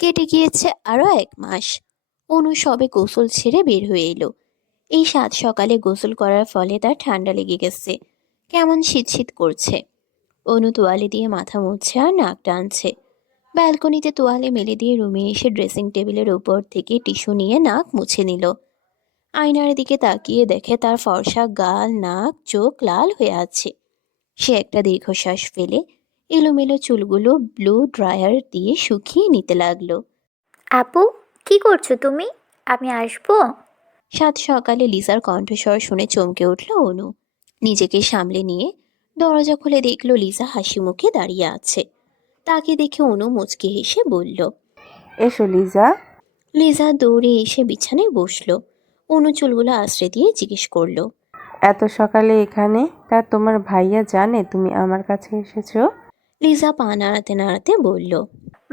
কেটে গিয়েছে আরো 1 মাস। অনু সবে গোসল ছেড়ে বের হয়ে এলো। এই সাত সকালে গোসল করার ফলে তার ঠান্ডা লেগে গেছে, কেমন শীত শীত করছে। অনু তোয়ালে দিয়ে মাথা মুছছে আর নাক টানছে। ব্যালকনিতে তোয়ালে মেলে দিয়ে রুমে এসে ড্রেসিং টেবিলের উপর থেকে টিস্যু নিয়ে নাক মুছে নিল। আয়নার দিকে তাকিয়ে দেখে তার ফর্সা গাল, নাক, চোখ লাল হয়ে আছে। সে একটা দীর্ঘশ্বাস ফেলে এলোমেলো চুলগুলো ব্লু ড্রায়ার দিয়ে শুকিয়ে নিতে লাগলো। আপু, কি করছো তুমি? আমি আসবো? সাত সকালে লিসার কণ্ঠস্বর শুনে চমকে উঠল অনু। নিজেকে সামলে নিয়ে দরজা খুলে দেখলো লিসা হাসি মুখে দাঁড়িয়ে আছে। তাকে দেখে অনু মুচকি হেসে বলল। এসো লিজা। লিসা দৌড়ে এসে বিছানায় বসলো। অনু চুলগুলো আশ্রে দিয়ে জিজ্ঞেস করলো। এত সকালে এখানে? তা তোমার ভাইয়া জানে তুমি আমার কাছে এসেছো? লিসা পা নাড়াতে নাড়াতে বলল।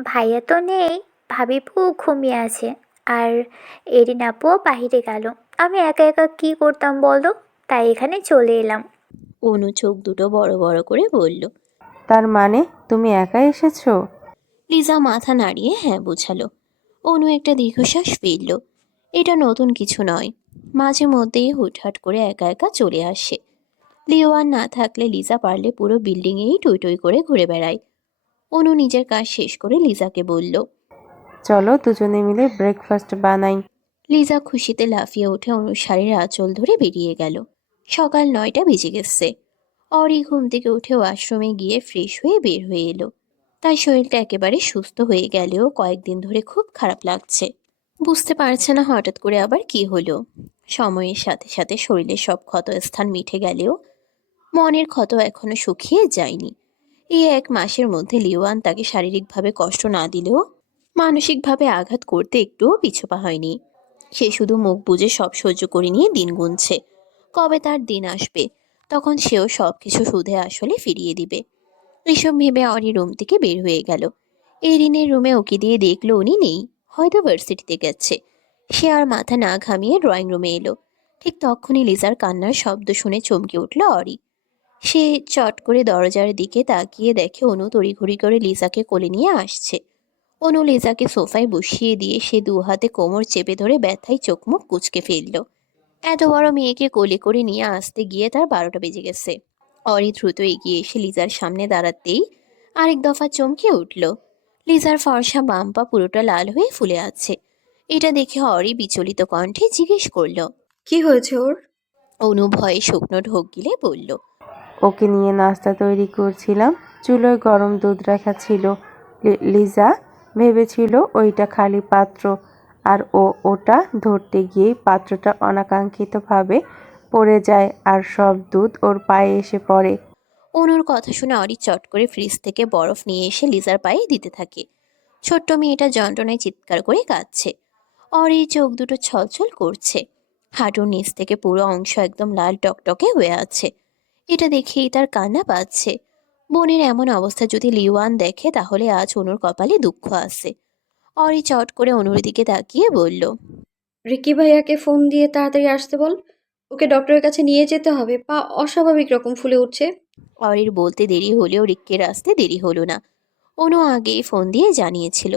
ভাইয়া তো নেই, ভাবিপু ঘুমিয়ে আছে। আর এরিন আপুও বাহিরে গেল। আমি একা একা কি করতাম বলো, তাই এখানে চলে এলাম। অনু চোখ দুটো বড় বড় করে বলল। তার মানে তুমি একা এসেছো? লিজা মাথা নাড়িয়ে হ্যাঁ বোঝালো। অনু একটা দীর্ঘশ্বাস ফেলল। এটা নতুন কিছু নয়, মাঝে মধ্যেই হুটহাট করে একা একা চলে আসে। লিওয়ান না থাকলে লিজা পারলে পুরো বিল্ডিংয়েই টই টই করে ঘুরে বেড়ায়। অনু নিজের কাজ শেষ করে লিজাকে বলল। চলো দুজনে মিলে ব্রেকফাস্ট বানাই। লিজা খুশিতে লাফিয়ে উঠে অনুর শাড়ির আঁচল ধরে বেরিয়ে গেল। সকাল 9টা বেজে গেছে। অরি ঘুম থেকে উঠে ওয়াশরুমে গিয়ে ফ্রেশ হয়ে বের হয়ে এলো। তার শরীরটা একেবারে সুস্থ হয়ে গেলেও কয়েকদিন ধরে খুব খারাপ লাগছে। বুঝতে পারছে না হঠাৎ করে আবার কি হলো। সময়ের সাথে সাথে শরীরের সব ক্ষত স্থান মিটে গেলেও মনের ক্ষত এখনো শুকিয়ে যায়নি। এই 1 মাসের মধ্যে লিওয়ান তাকে শারীরিকভাবে কষ্ট না দিলেও মানসিকভাবে আঘাত করতে একটুও পিছপা হয়নি। সে শুধু মুখ বুজে সব সহ্য করে নিয়ে দিন গুনছে। কবে তার দিন আসবে, তখন সেও সবকিছু সুদে আসলে ফিরিয়ে দিবে। এসব ভেবে অরি রুম থেকে বের হয়ে গেল। এরিনের রুমে ওকে দিয়ে দেখলো উনি নেই, হয়তো ভার্সিটিতে গেছে। সে আর মাথা না ঘামিয়ে ড্রয়িং রুমে এলো। ঠিক তখনই লিজার কান্নার শব্দ শুনে চমকে উঠল অরি। সে চট করে দরজার দিকে তাকিয়ে দেখে অনু তড়িঘড়ি করে লিজাকে কোলে নিয়ে আসছে। অনু লিজাকে সোফায় বসিয়ে দিয়ে সে দু হাতে কোমর চেপে ধরে ব্যথায় চোখ মুখ কুঁচকে ফেলল। এত বড় মেয়েকে কোলে করে নিয়ে আসতে গিয়ে তার 12টা বেজে গেছে। অরি দ্রুত এগিয়ে এসে লিজার সামনে দাঁড়াতেই আরেক দফা চমকে উঠল। লিজার ফর্সা বাম পা পুরোটা লাল হয়ে ফুলে আছে। এটা দেখে অরি বিচলিত কণ্ঠে জিজ্ঞেস করল। কি হয়েছে ওর? অনু ভয়ে শুকনো ঢোক গিলে বলল। ওকে নিয়ে নাস্তা তৈরি করছিলাম, চুলোয় গরম দুধ রাখা ছিল। লিজা ভেবেছিল ওইটা খালি পাত্র, আর ওটা ধরতে গিয়েই পাত্রটা অনাকাঙ্ক্ষিতভাবে পড়ে যায় আর সব দুধ ওর পায়ে এসে পড়ে। অনুর কথা শুনে অরি চট করে ফ্রিজ থেকে বরফ নিয়ে এসে লিজার পায়ে দিতে থাকে। ছোট্ট মেয়েটা যন্ত্রণায় চিৎকার করে কাঁদছে। অরি চোখ দুটো ছলছল করছে। হাঁটুর নিচ থেকে পুরো অংশ একদম লাল টকটকে হয়ে আছে। এটা দেখেই তার কান্না পাচ্ছে। বোনের এমন অবস্থা যদি লিওয়ান দেখে তাহলে আজ অনুর কপালে দুঃখ আছে। অরি চট করে অনুর দিকে তাকিয়ে বলল। রিকি ভাইয়াকে ফোন দিয়ে তাড়াতাড়ি আসতে বল। ওকে ডক্টরের কাছে নিয়ে যেতে হবে, পা অস্বাভাবিক রকম ফুলে উঠছে। অরির বলতে দেরি হলেও রিক্কির আসতে দেরি হলো না। অনু আগেই ফোন দিয়ে জানিয়েছিল।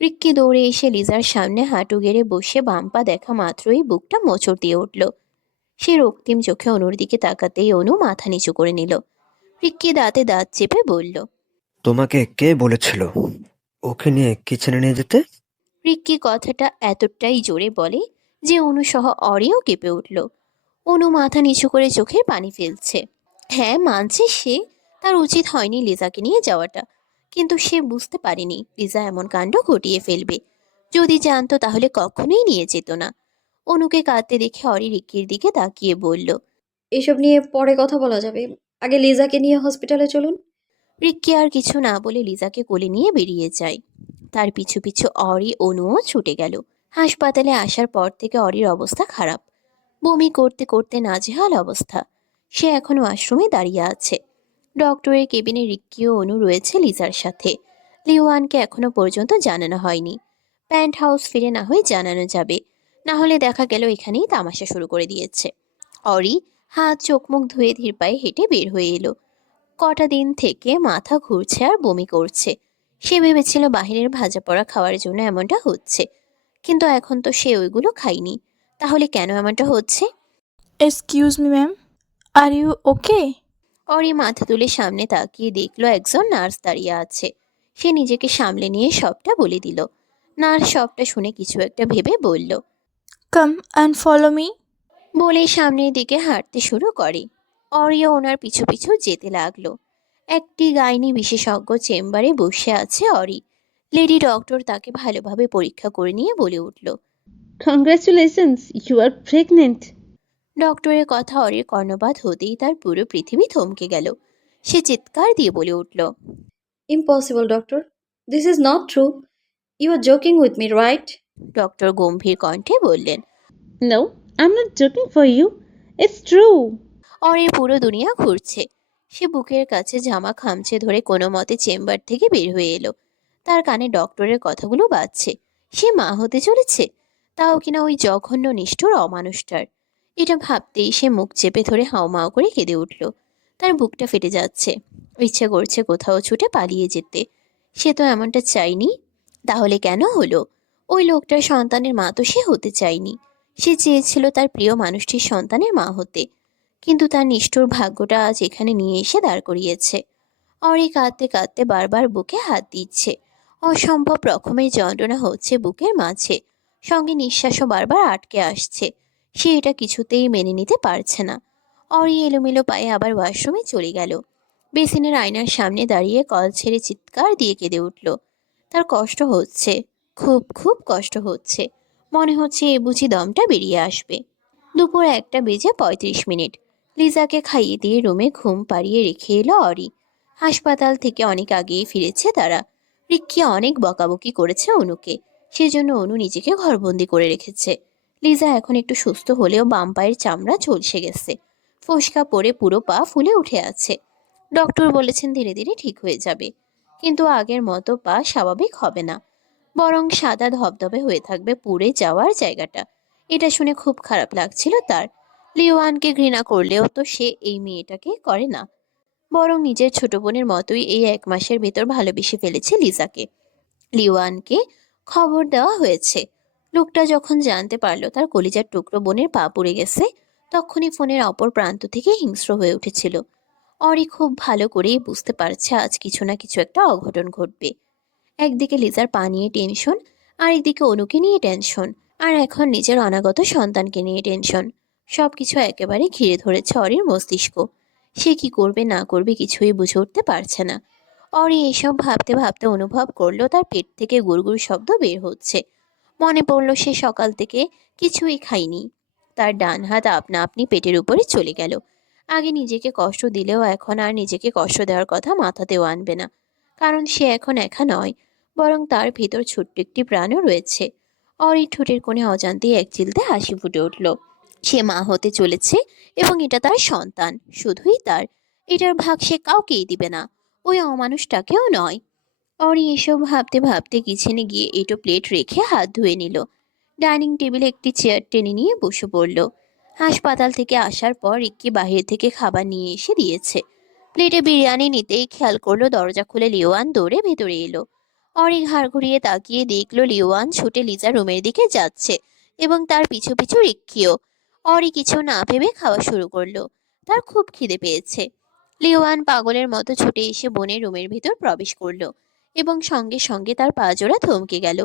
রিক্কি দৌড়ে এসে লিজার সামনে হাঁটু গেড়ে বসে বাম পা দেখা মাত্রই বুকটা মোচড় দিয়ে উঠল। সে রক্তিম চোখে অনুর দিকে তাকাতেই অনু মাথা নিচু করে নিল। রিক্কি দাঁতে দাঁত চেপে বলল। তোমাকে কে বলেছিল ওকে নিয়ে কিচেনে নিয়ে যেতে? রিক্কি কথাটা এতটাই জোরে বলে যে অনু সহ অরিও কেঁপে উঠল। অনু মাথা নিচু করে চোখের পানি ফেলছে। হ্যাঁ, মানছে সে, তার উচিত হয়নি লিজাকে নিয়ে যাওয়াটা। কিন্তু সে বুঝতে পারেনি লিজা এমন কাণ্ড ঘটিয়ে ফেলবে। যদি জানতো তাহলে কখনোই নিয়ে যেত না। অনুকে কাঁদতে দেখে অরি রিক্কির দিকে তাকিয়ে বলল। এসব নিয়ে পরে কথা বলা যাবে, আগে লিজাকে নিয়ে হসপিটালে চলুন। রিক্কি আর কিছু না বলে লিজাকে কোলে নিয়ে বেরিয়ে যায়। তার পিছু পিছু অরি অনুও ছুটে গেল। হাসপাতালে আসার পর থেকে অরির অবস্থা খারাপ। বমি করতে করতে নাজেহাল অবস্থা। সে এখন ওয়াশরুমে দাঁড়িয়ে আছে। ডক্টরের কেবিনে রিক্কি ও অনু রয়েছে লিজার সাথে। লিওয়ানকে এখনো পর্যন্ত জানানো হয়নি। প্যান্ট হাউস ফিরে না হয়ে জানানো যাবে, না হলে দেখা গেল এখানেই তামাশা শুরু করে দিয়েছে। অরি হাত চোখ মুখ ধুয়ে ধীর পায়ে হেঁটে বের হয়ে এলো। কটা দিন থেকে মাথা ঘুরছে আর বমি করছে। সে ভেবেছিল বাহিরের ভাজা পোড়া খাওয়ার জন্য এমনটা হচ্ছে, কিন্তু এখন তো সে ওইগুলো খায়নি। তাহলে কেন এমনটা হচ্ছে? Excuse me ma'am, are you okay? অরি মাথা তুলে সামনে তাকিয়ে দেখলো একজন নার্স দাঁড়িয়ে আছে। সে নিজেকে সামলে নিয়ে সবটা বলে দিল। নার্স সবটা শুনে কিছু একটা ভেবে বলল, কাম অ্যান্ড ফলো মি। বলে সামনের দিকে হাঁটতে শুরু করে। অরিও ওনার পিছু পিছু যেতে লাগলো। একটি গাইনি বিশেষজ্ঞ চেম্বারে বসে আছে অরি। লেডি ডক্টর তাকে ভালোভাবে পরীক্ষা করে নিয়ে বলে উঠল। Congratulations, you are pregnant. ডক্টরের কথা অরির কর্ণপাত হতেই তার পুরো পৃথিবী থমকে গেল। সে চিৎকার দিয়ে বলে উঠল, impossible doctor, this is not true. You are joking with me, right? Doctor গম্ভীর কণ্ঠে বললেন। No, I'm not joking for you. It's true. অরির পুরো দুনিয়া ঘুরছে। সে বুকের কাছে জামা খামচে ধরে কোনো মতে চেম্বার থেকে বের হয়ে এলো। তার কানে ডক্টরের কথাগুলো বাজছে। সে মা হতে চলেছে, তাও কিনা ওই জঘন্য নিষ্ঠুর অমানুষটার। এটা ভাবতেই সে মুখ চেপে ধরে হাউমাউ করে কেঁদে উঠল। তার বুকটা ফেটে যাচ্ছে। ইচ্ছে করছে কোথাও ছুটে পালিয়ে যেতে। সে তো এমনটা চায়নি। তাহলে কেন হলো? ওই লোকটার সন্তানের মা তো সে হতে চায়নি। সে চেয়েছিল তার প্রিয় মানুষটির সন্তানের মা হতে, কিন্তু তার নিষ্ঠুর ভাগ্যটা আজ এখানে নিয়ে এসে দাঁড় করিয়েছে। অরি কাঁদতে কাঁদতে বারবার বুকে হাত দিচ্ছে। অসম্ভব রকমের যন্ত্রণা হচ্ছে বুকের মাঝে, সঙ্গে নিঃশ্বাসও বারবার আটকে আসছে। সে এটা কিছুতেই মেনে নিতে পারছে না। অরি এলোমেলো পায়ে আবার ওয়াশরুমে চলে গেল। বেসিনের আয়নার সামনে দাঁড়িয়ে কল ছেড়ে চিৎকার দিয়ে কেঁদে উঠল। তার কষ্ট হচ্ছে, খুব খুব কষ্ট হচ্ছে। মনে হচ্ছে এ বুঝি দমটা বেরিয়ে আসবে। দুপুর 1:35। লিজাকে খাইয়ে দিয়ে রুমে ঘুম পাড়িয়ে রেখে এলো অরি। হাসপাতাল থেকে অনেক আগেই ফিরেছে তারা। রিক্কি অনেক বকাবকি করেছে অনুকে, সেজন্য অনু নিজেকে ঘরবন্দি করে রেখেছে। লিজা এখন একটু সুস্থ হলেও বাম পায়ের চামড়া ঝলসে গেছে। ফোসকা পড়ে পুরো পা ফুলে উঠে আছে। ডক্টর বলেছেন ধীরে ধীরে ঠিক হয়ে যাবে, কিন্তু আগের মতো পা স্বাভাবিক হবে না, বরং সাদা ধবধবে হয়ে থাকবে পুড়ে যাওয়ার জায়গাটা। এটা শুনে খুব খারাপ লাগছিল তার। লিওয়ানকে ঘৃণা করলেও তো সে এই মেয়েটাকে করে না, বরং নিজের ছোট বোনের মতোই এই 1 মাসের ভেতর ভালোবেসে ফেলেছে লিজাকে। লিওয়ানকে খবর দেওয়া হয়েছে। লোকটা যখন জানতে পারলো তার কলিজার টুকরো বোনের পা পুড়ে গেছে, তখনই ফোনের অপর প্রান্ত থেকে হিংস্র হয়ে উঠেছিল। অরি খুব ভালো করেই বুঝতে পারছে আজ কিছু না কিছু একটা অঘটন ঘটবে। একদিকে লিজার পা নিয়ে টেনশন, আরেকদিকে অনুকে নিয়ে টেনশন, আর এখন নিজের অনাগত সন্তানকে নিয়ে টেনশন। সবকিছু একেবারে ঘিরে ধরেছে অরির মস্তিষ্ক। সে কি করবে না করবে কিছুই বুঝে উঠতে পারছে না। অরি এসব ভাবতে ভাবতে অনুভব করলো তার পেট থেকে গুড়গুড় শব্দ বের হচ্ছে। মনে পড়ল সে সকাল থেকে কিছুই খায়নি। তার ডান হাত আপনা আপনি পেটের উপরে চলে গেল। আগে নিজেকে কষ্ট দিলেও এখন আর নিজেকে কষ্ট দেওয়ার কথা মাথাতেও আনবে না, কারণ সে এখন একা নয়, বরং তার ভিতর ছোট্ট একটি প্রাণও রয়েছে। অরির ঠোঁটের কোণে অজান্তেই এক চিলতে হাসি ফুটে উঠল। সে মা হতে চলেছে এবং এটা তার সন্তান, শুধুই তার। এটার ভাগ সে কাউকেই দিবে না, ওই অমানুষটাকেও নয়। অরি এসব ভাবতে ভাবতে কিচেনে গিয়ে এটো প্লেট রেখে হাত ধুয়ে নিল। ডাইনিং টেবিলে একটি চেয়ার টেনে নিয়ে বসে পড়ল। হাসপাতাল থেকে আসার পর রিক্কি বাহির থেকে খাবার নিয়ে এসে দিয়েছে। প্লেটে বিরিয়ানি নিতেই খেয়াল করলো দরজা খুলে লিওয়ান দৌড়ে ভেতরে এলো। অরি ঘাড় ঘুরিয়ে তাকিয়ে দেখলো লিওয়ান ছুটে লিজার রুমের দিকে যাচ্ছে এবং তার পিছু পিছু রিক্কিও। অরি কিছু না ভেবে খাওয়া শুরু করলো। তার খুব খিদে পেয়েছে। লিওয়ান পাগলের মতো ছুটে এসে বোনের রুমের ভিতর প্রবেশ করলো এবং সঙ্গে সঙ্গে তার পা জোড়া থমকে গেল।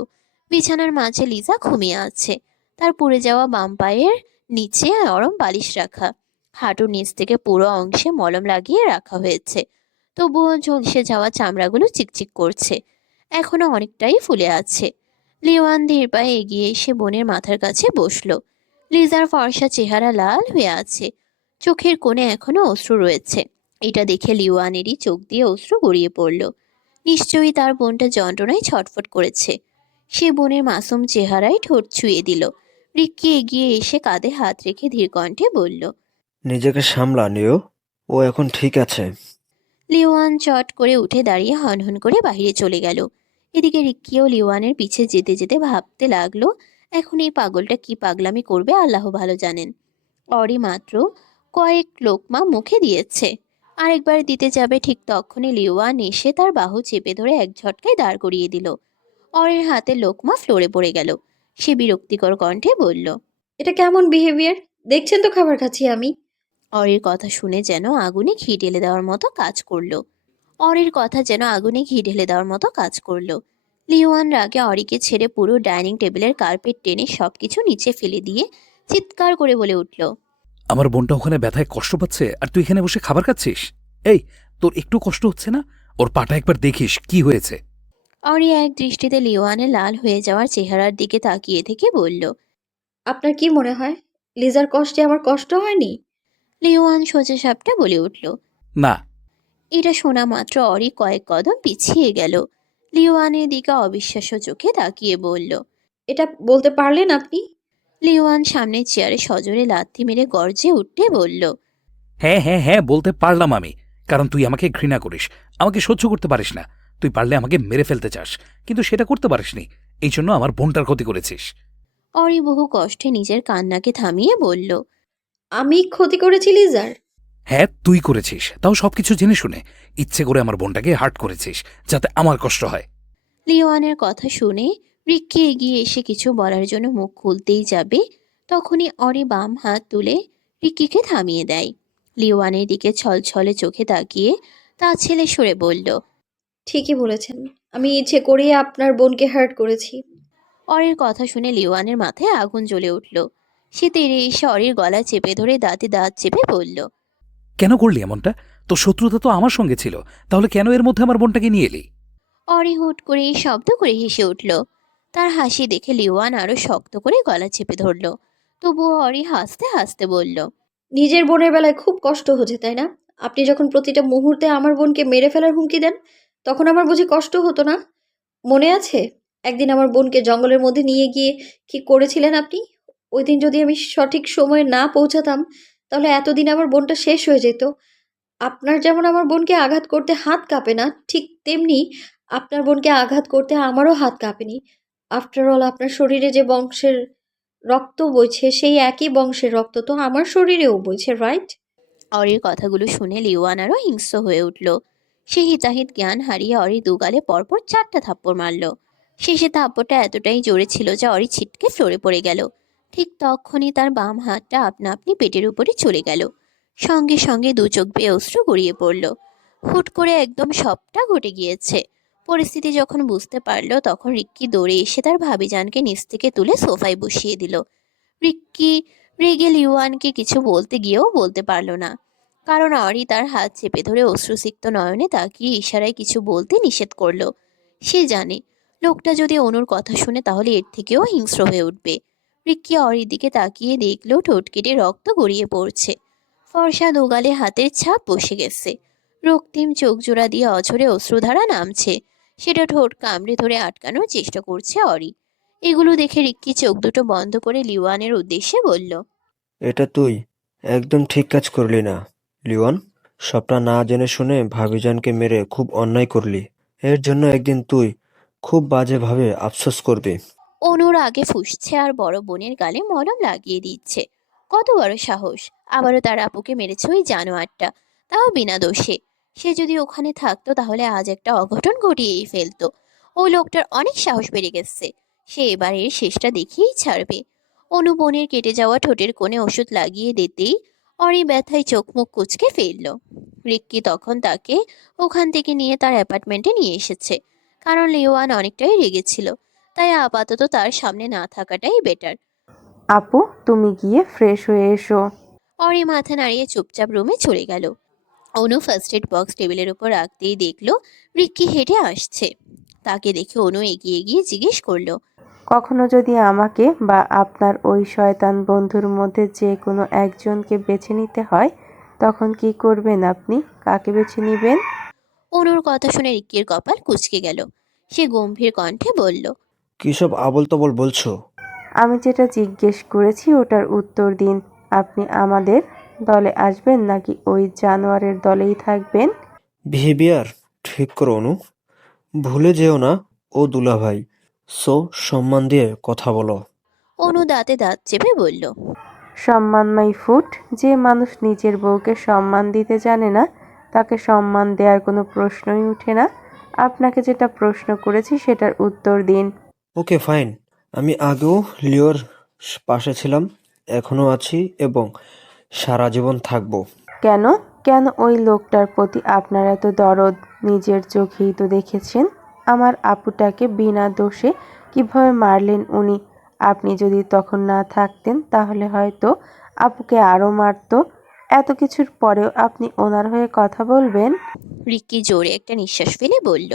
বিছানার মাঝে লিজা ঘুমিয়ে আছে। তার পুড়ে যাওয়া বাম পায়ের নিচে নরম বালিশ রাখা, হাঁটুর নিচ থেকে পুরো অংশে মলম লাগিয়ে রাখা হয়েছে, তবুও ঝলসে যাওয়া চামড়াগুলো চিকচিক করছে, এখনো অনেকটাই ফুলে আছে। লিওয়ান ধীর পায়ে এগিয়ে এসে বোনের মাথার কাছে বসলো। লিজার ফর্সা চেহারা লাল হয়ে আছে, চোখের কোণে এখনো অশ্রু রয়েছে। এটা দেখে লিওয়ানেরই চোখ দিয়ে অশ্রু গড়িয়ে পড়ল। নিশ্চয়ই তার বোনটা যন্ত্রণায় ছটফট করেছে। সে বোনের মাসুম চেহারায় ঠোঁট ছুঁয়ে দিল। রিক্কি এগিয়ে এসে কাঁধে হাত রেখে ধীর কণ্ঠে বলল, নিজেকে সামলা নিও, ও এখন ঠিক আছে। লিওয়ান চট করে উঠে দাঁড়িয়ে হনহন করে বাইরে চলে গেল। এদিকে রিক্কিও লিওয়ানের পিছে যেতে যেতে ভাবতে লাগলো, এখন এই পাগলটা কি পাগলামি করবে আল্লাহ ভালো জানেন। অরি মাত্র কয়েক লোকমা মুখে দিয়েছে, আরেকবার দিতে যাবে ঠিক তখনই লিওয়ান এসে তার বাহু চেপে ধরে এক ঝটকায় দাঁড় করিয়ে দিল। অরির হাতে লোকমা ফ্লোরে পড়ে গেল। সে বিরক্তিকর কণ্ঠে বলল। এটা কেমন বিহেভিয়ার? দেখছেন তো খাবার খাচ্ছি আমি। অরির কথা শুনে যেন আগুনে ঘি ঢেলে দেওয়ার মতো কাজ করলো। অরির কথা যেন আগুনে ঘি ঢেলে দেওয়ার মতো কাজ করলো। লিওয়ান রাগে অরিকে ছেড়ে পুরো ডাইনিং টেবিলের কার্পেট টেনে সবকিছু নিচে ফেলে দিয়ে চিৎকার করে বলে উঠল। আমার বোনটা ওখানে ব্যথায় কষ্ট পাচ্ছে আর তুই এখানে বসে খাবার খাচ্ছিস? এই, তোর একটু কষ্ট হচ্ছে না? ওর পাটা একবার দেখিস কি হয়েছে। অরি এক দৃষ্টিতে লিওয়ানের লাল হয়ে যাওয়ার চেহারার দিকে তাকিয়ে থেকে বলল। আপনার কি মনে হয় লিজার কষ্টে আমার কষ্ট হয়নি? লিওয়ান সোজা সাপটা বলে উঠল। না। এটা শোনা মাত্র অরি কয়েক কদম পিছিয়ে গেল। লিওয়ানের দিকে অবিশ্বাস্য চোখে তাকিয়ে বলল। এটা বলতে পারলেন আপনি? লিওয়ান সামনের চেয়ারে সজোরে লাথি মেরে গর্জে উঠে বলল। হ্যাঁ হ্যাঁ হ্যাঁ, বলতে পারলাম আমি, কারণ তুই আমাকে ঘৃণা করিস, আমাকে সহ্য করতে পারিস না। তুই পারলে আমাকে মেরে ফেলতে চাস, কিন্তু সেটা করতে পারিসনি। এই জন্য আমার বোনটার ক্ষতি করেছিস। অরি বহু কষ্টে নিজের কান্নাকে থামিয়ে বলল। আমি ক্ষতি করেছি লিজার? হ্যাঁ তুই করেছিস, তাও সবকিছু জেনে শুনে। ইচ্ছে করে আমার বোনটাকে হার্ট করেছিস যাতে আমার কষ্ট হয়। লিওয়ানের কথা শুনে রিক্কি এগিয়ে এসে কিছু বলার জন্য মুখ খুলতেই যাবে, তখনই অরি বাম হাত তুলে রিক্কিকে থামিয়ে দেয়। লিওয়ানের দিকে ছলছলে চোখে তাকিয়ে তার ছেলে সরে বলল। ঠিকই বলেছেন, আমি ইচ্ছে করেই আপনার বোনকে হার্ট করেছি। অরির কথা শুনে লিওয়ানের মাথায় আগুন জ্বলে উঠল। সে তেড়ে এসে অরির গলা চেপে ধরে দাঁতে দাঁত চেপে বলল। কেন করলি এমনটা? তোর শত্রুতা তো আমার সঙ্গে ছিল, তাহলে কেন এর মধ্যে আমার বোনটাকে নিয়ে এলি? অরি হুট করে শব্দ করে হেসে উঠল। তার হাসি দেখে লিওয়ান আরো শক্ত করে গলা চেপে ধরল। তবুও অরি হাসতে হাসতে বলল। নিজের বোনের বেলায় খুব কষ্ট হচ্ছে তাই না? আপনি যখন প্রতিটা মুহূর্তে আমার বোনকে মেরে ফেলার হুমকি দেন, তখন আমার বুঝি কষ্ট হতো না? মনে আছে একদিন আমার বোনকে জঙ্গলের মধ্যে নিয়ে গিয়ে কি করেছিলেন আপনি? ওই দিন যদি আমি সঠিক সময়ে না পৌঁছাতাম, তাহলে এতদিন আমার বোনটা শেষ হয়ে যেত। আপনার যেমন আমার বোনকে আঘাত করতে হাত কাঁপে না, ঠিক তেমনি আপনার বোনকে আঘাত করতে আমারও হাত কাঁপেনি। আফটার অল আপনার শরীরে যে বংশের রক্ত বইছে, সেই একই বংশের রক্ত তো আমার শরীরেও বইছে, রাইট? অরির কথাগুলো শুনে লিওয়ান আরো হিংস্র হয়ে উঠল। সে হিতাহিত জ্ঞান হারিয়ে অরি দুগালে পরপর 4টা থাপ্পড় মারল। শেষে থাপ্পড়টা এতটাই জোরে ছিল যে অরি ছিটকে ফ্লোরে পড়ে গেল। ঠিক তখনই তার বাম হাতটা আপনা আপনি পেটের উপরে চলে গেল। সঙ্গে সঙ্গে দু চোখ বেয়ে অশ্রু গড়িয়ে পড়ল। হুট করে একদম সবটা ঘটে গিয়েছে। পরিস্থিতি যখন বুঝতে পারল, তখন রিক্কি দৌড়ে এসে তার ভাবিজানকে নিচ থেকে তুলে সোফায় বসিয়ে দিল। রিক্কি রেগে লিওয়ানকে কিছু বলতে গিয়েও বলতে পারল না, কারণ অরি তার হাত চেপে ধরে অশ্রুসিক্ত নয়নে তাকিয়ে ইশারায় কিছু বলতে নিষেধ করলো। সে জানে লোকটা যদি অনুর কথা শুনে তাহলে এর থেকেও হিংস্র হয়ে উঠবে। রিক্কি অরির দিকে তাকিয়ে দেখলো ঠোঁট কেটে রক্ত গড়িয়ে পড়ছে। ফর্সা দোগালে হাতের ছাপ বসে গেছে। রক্তিম চোখ জোড়া দিয়ে অঝরে অশ্রুধারা নামছে। সেটা ঠোঁট কামড়ে ধরে আটকানোর চেষ্টা করছে অরি। এগুলো দেখে রিক্কি চোখ দুটো বন্ধ করে লিওয়ানের উদ্দেশ্যে বলল। এটা তুই একদম ঠিক কাজ করলি না, লিওন। সবটা না জেনে শুনে ভাবিজানকে মেরে খুব অন্যায় করলি। এর জন্য একদিন তুই খুব বাজেভাবে আফসোস করবি। অনুর আগে ফুঁসছে আর বড় বোনের গালে মলম লাগিয়ে দিচ্ছে। কত বড় সাহস! আবারও তার আপুকে মেরেছে ওই জানোয়ারটা, তাও বিনা দোষে। সে যদি ওখানে থাকতো তাহলে আজ একটা অঘটন ঘটিয়েই ফেলতো। ওই লোকটার অনেক সাহস বেড়ে গেছে। সে এবারের শেষটা দেখেই ছাড়বে। অনু বোনের কেটে যাওয়া ঠোঁটের কোণে ওষুধ লাগিয়ে দিতেই অরি ব্যথায় চোখ মুখ কুঁচকে ফেলল। রিক্কি তখন তাকে ওখান থেকে নিয়ে তার অ্যাপার্টমেন্টে নিয়ে এসেছে, কারণ লিওয়ান অনেকটাই রেগেছিল। তাই আপাতত তার সামনে না থাকাটাই বেটার। আপু, তুমি গিয়ে ফ্রেশ হয়ে এসো। অরি মাথা নাড়িয়ে চুপচাপ রুমে চলে গেল। অনু ফার্স্ট এড বক্স টেবিলের উপর রাখতেই দেখলো রিক্কি হেঁটে আসছে। তাকে দেখে অনু এগিয়ে গিয়ে জিজ্ঞেস করলো। কখনো যদি আমাকে বা আপনার ওই শয়তান বন্ধুর মধ্যে যে কোনো একজনকে বেছে নিতে হয়, তখন কি করবেন আপনি? কাকে বেছে নেবেন? অনুর কথা শুনে রিক্কির কপাল কুঁচকে গেল। সে গম্ভীর কণ্ঠে বলল। কিসব আবল তাবল বলছো? আমি যেটা জিজ্ঞেস করেছি ওটার উত্তর দিন। আপনি আমাদের দলে আসবেন নাকি ওই জানোয়ারের দলেই থাকবেন? বিহেভিয়ার ঠিক করো অনু। ভুলে যেও না ও দুলাভাই। সো সম্মান দিয়ে কথা বলো। অনু দাঁতে দাঁত চেপে বলল। সম্মান মাই ফুট। যে মানুষ নিজের বউকে সম্মান দিতে জানে না, তাকে সম্মান দেওয়ার কোনো প্রশ্নই ওঠে না। আপনাকে যেটা প্রশ্ন করেছি সেটার উত্তর দিন। ওকে ফাইন, আমি আগেও লিওর পাশে ছিলাম, এখনো আছি এবং সারা জীবন থাকবো। কেন কেন ওই লোকটার প্রতি আপনার এত দরদ? নিজের চোখেই তো দেখেছেন আমার আপুটাকে বিনা দোষে কিভাবে মারলেন উনি। আপনি যদি তখন না থাকতেন তাহলে হয়তো আপুকে আরও মারতো। এত কিছুর পরেও আপনি ওনার হয়ে কথা বলবেন? রিক্কি জোরে একটা নিঃশ্বাস ফেলে বলল।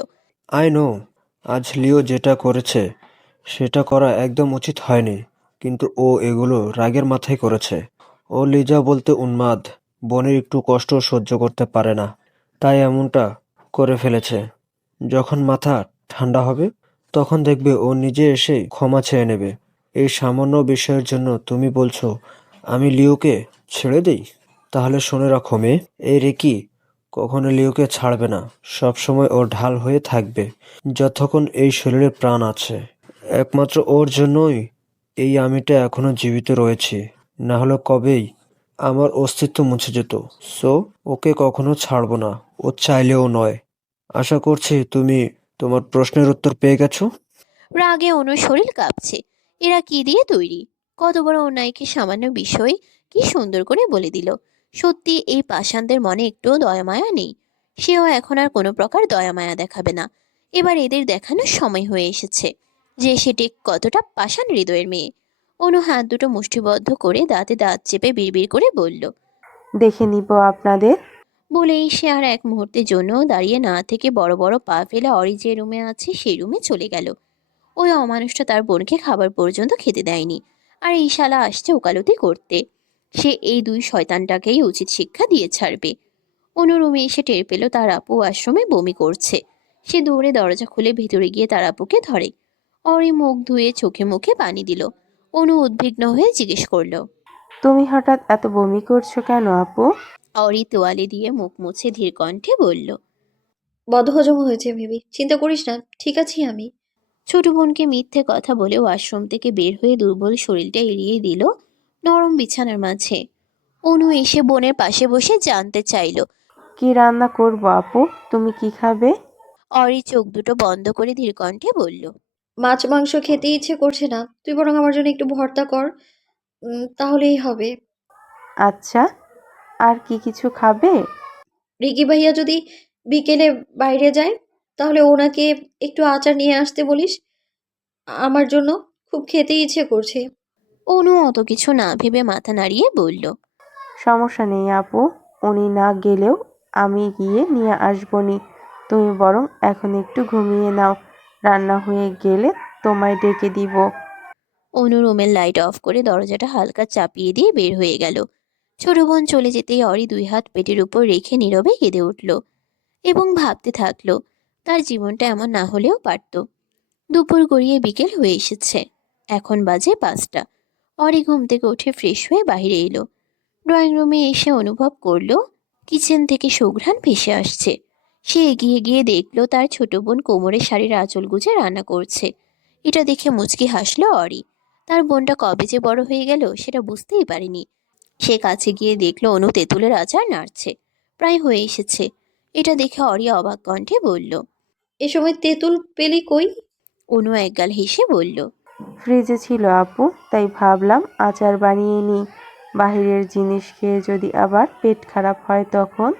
আই নো, আজ লিও যেটা করেছে সেটা করা একদম উচিত হয়নি, কিন্তু ও এগুলো রাগের মাথায় করেছে। ও লিজা বলতে উন্মাদ, বোনের একটু কষ্ট সহ্য করতে পারে না, তাই এমনটা করে ফেলেছে। যখন মাথা ঠান্ডা হবে তখন দেখবে ও নিজে এসে ক্ষমা চেয়ে নেবে। এই সামান্য বিষয়ের জন্য তুমি বলছো আমি লিওকে ছেড়ে দেই? তাহলে শুনে রাখো মেয়ে, এই রেকি কখনো লিওকে ছাড়বে না, সব সময় ওর ঢাল হয়ে থাকবে যতক্ষণ এই শরীরে প্রাণ আছে। একমাত্র ওর জন্যই এই আমিটা এখনো জীবিত রয়েছি, না হলে কবেই আমার অস্তিত্ব মুছে যেত। সো ওকে কখনো ছাড়বো না, ও চাইলেও নয়। আশা করছি তুমি তোমার প্রশ্নের উত্তর পেয়ে গেছো। রাগে অনুর শরীর কাঁপছে। এরা কি দিয়ে তৈরি? কত বড় অন্যায়কে সামান্য বিষয় কি সুন্দর করে বলে দিল। সত্যি এই পাষাণদের মনে একটুও দয়ামায়া নেই। সেও এখন আর কোনো প্রকার দয়ামায়া দেখাবে না। এবার এদের দেখানোর সময় হয়ে এসেছে যে সে ঠিক কতটা পাষাণ হৃদয়ের মেয়ে। অনু হাত দুটো মুষ্টিবদ্ধ করে দাঁতে দাঁত চেপে বিড়বিড় করে বলল। দেখে নিব আপনাদের। বলেই সে আর এক মুহূর্তের জন্য দাঁড়িয়ে না থেকে বড় বড় পা ফেলে অরি যে রুমে আছে সেই রুমে চলে গেল। ওই অমানুষটা তার বোনকে খাবার পর্যন্ত খেতে দেয়নি, আর এই শালা আসছে ওকালতি করতে। সে এই দুই শয়তানটাকেই উচিত শিক্ষা দিয়ে ছাড়বে। অনু রুমে এসে টের পেল তার আপু আশ্রমে বমি করছে। সে দৌড়ে দরজা খুলে ভেতরে গিয়ে তার আপুকে ধরে। অরি মুখ ধুয়ে চোখে মুখে পানি দিল। অনু উদ্বিগ্ন হয়ে জিজ্ঞেস করলো। তুমি হঠাৎ এত বমি করছো কেন আপু? অরি তোয়ালে দিয়ে মুখ মুছে ধীর কণ্ঠে বলল। বদহজম হয়েছে ভেবে, চিন্তা করিস না, ঠিক আছি আমি। ছোট বোনকে মিথ্যে কথা বলে ওয়াশরুম থেকে বের হয়ে দুর্বল শরীরটা এড়িয়ে দিল নরম বিছানার মাঝে। অনু এসে বোনের পাশে বসে জানতে চাইল। কি রান্না করবো আপু? তুমি কি খাবে? অরি চোখ দুটো বন্ধ করে ধীর কণ্ঠে বলল। মাছ মাংস খেতে ইচ্ছে করছে না, তুই বরং আমার জন্য একটু ভর্তা কর, তাহলেই হবে। আচ্ছা, আর কি কিছু খাবে? রিকি ভাইয়া যদি বিকেলে বাইরে যায় তাহলে ওনাকে একটু আচার নিয়ে আসতে বলিস, আমার জন্য খুব খেতে ইচ্ছে করছে। অনু অত কিছু না ভেবে মাথা নাড়িয়ে বলল। সমস্যা নেই আপু, উনি না গেলেও আমি গিয়ে নিয়ে আসবনি। তুমি বরং এখন একটু ঘুমিয়ে নাও, রান্না হয়ে গেলে তোমায় ডেকে দিব। অনু রুমের লাইট অফ করে দরজাটা হালকা চাপিয়ে দিয়ে বের হয়ে গেল। ছোট বোন চলে যেতেই অরি দুই হাত পেটের উপর রেখে নীরবে কেঁদে উঠল এবং ভাবতে থাকলো তার জীবনটা এমন না হলেও পারত। দুপুর গড়িয়ে বিকেল হয়ে এসেছে। এখন বাজে 5টা। অরি ঘুম থেকে উঠে ফ্রেশ হয়ে বাইরে এলো। ড্রয়িং রুমে এসে অনুভব করলো কিচেন থেকে সুঘ্রাণ ভেসে আসছে। সে এগিয়ে গিয়ে দেখলো তার ছোট বোন কোমরে শাড়ির আঁচল গুজে রান্না করছে। এটা দেখে মুচকি হাসলো অরি। তার বোনটা কবে যে বড় হয়ে গেল সেটা বুঝতেই পারেনি। সে কাছে গিয়ে দেখলো অনু তেঁতুলের আচার নাড়ছে। প্রায় হয়ে এসেছে। এটা দেখে অরি অবাক কণ্ঠে বলল। এ সময় তেঁতুল পেলি কই? অনু একগাল হেসে বলল। ফ্রিজে ছিল আপু, তাই ভাবলাম আচার বানিয়ে নিই। বাহিরের জিনিস খেয়ে যদি আবার পেট খারাপ হয় তখন।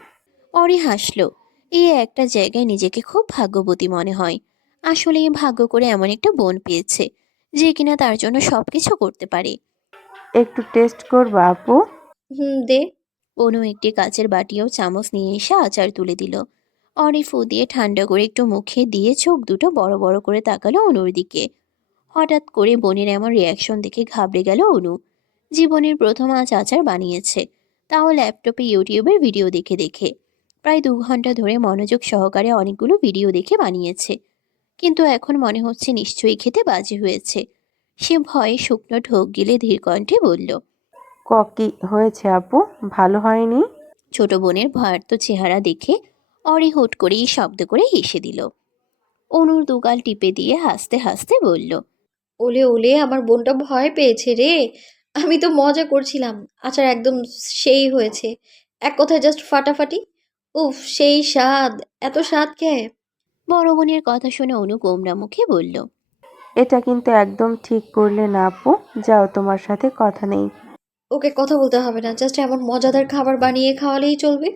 অরি হাসলো। এই একটা জায়গায় নিজেকে খুব ভাগ্যবতী মনে হয়। আসলে ভাগ্য করে এমন একটা বোন পেয়েছে যে কিনা তার জন্য সবকিছু করতে পারে। একটু টেস্ট করবা আপু? দে। অনু একটি কাচের বাটি ও চামচ নিয়ে এসে আচার তুলে দিল। অরি ফু দিয়ে ঠান্ডা করে একটু মুখে দিয়ে চোখ দুটো বড় বড় করে তাকালো অনুর দিকে। হঠাৎ করে বোনের এমন রিয়াকশন দেখে ঘাবড়ে গেল অনু। জীবনের প্রথম আজ আচার বানিয়েছে, তাও ল্যাপটপে ইউটিউবের ভিডিও দেখে দেখে। প্রায় 2 ঘন্টা ধরে মনোযোগ সহকারে অনেকগুলো ভিডিও দেখে বানিয়েছে, কিন্তু এখন মনে হচ্ছে নিশ্চয়ই খেতে বাজে হয়েছে। সে ভয়ে শুকনো ঢোক গিলে ধীর কণ্ঠে বলল। কি হয়েছে আপু, ভালো হয়নি? ছোট বোনের ভয়ার্ত চেহারা দেখে অরি হুট করেই শব্দ করে হেসে দিল। অনুর দুগাল টিপে দিয়ে হাসতে হাসতে বলল। ওলে ওলে, আমার বোনটা ভয় পেয়েছে রে। আমি তো মজা করছিলাম, আচার একদম সেই হয়েছে, এক কথায় জাস্ট ফাটাফাটি। উফ, সেই স্বাদ! এত স্বাদ খেয়ে। বড় বোনের কথা শুনে অনু গোমরা মুখে বলল, এটা কিন্তু একদম ঠিক করলে না আপু। যাও, তোমার সাথে কথা নেই। ওকে কথা বলতে হবে না, জাস্ট এমন মজাদার খাবার বানিয়ে খাওয়ালেই চলবে।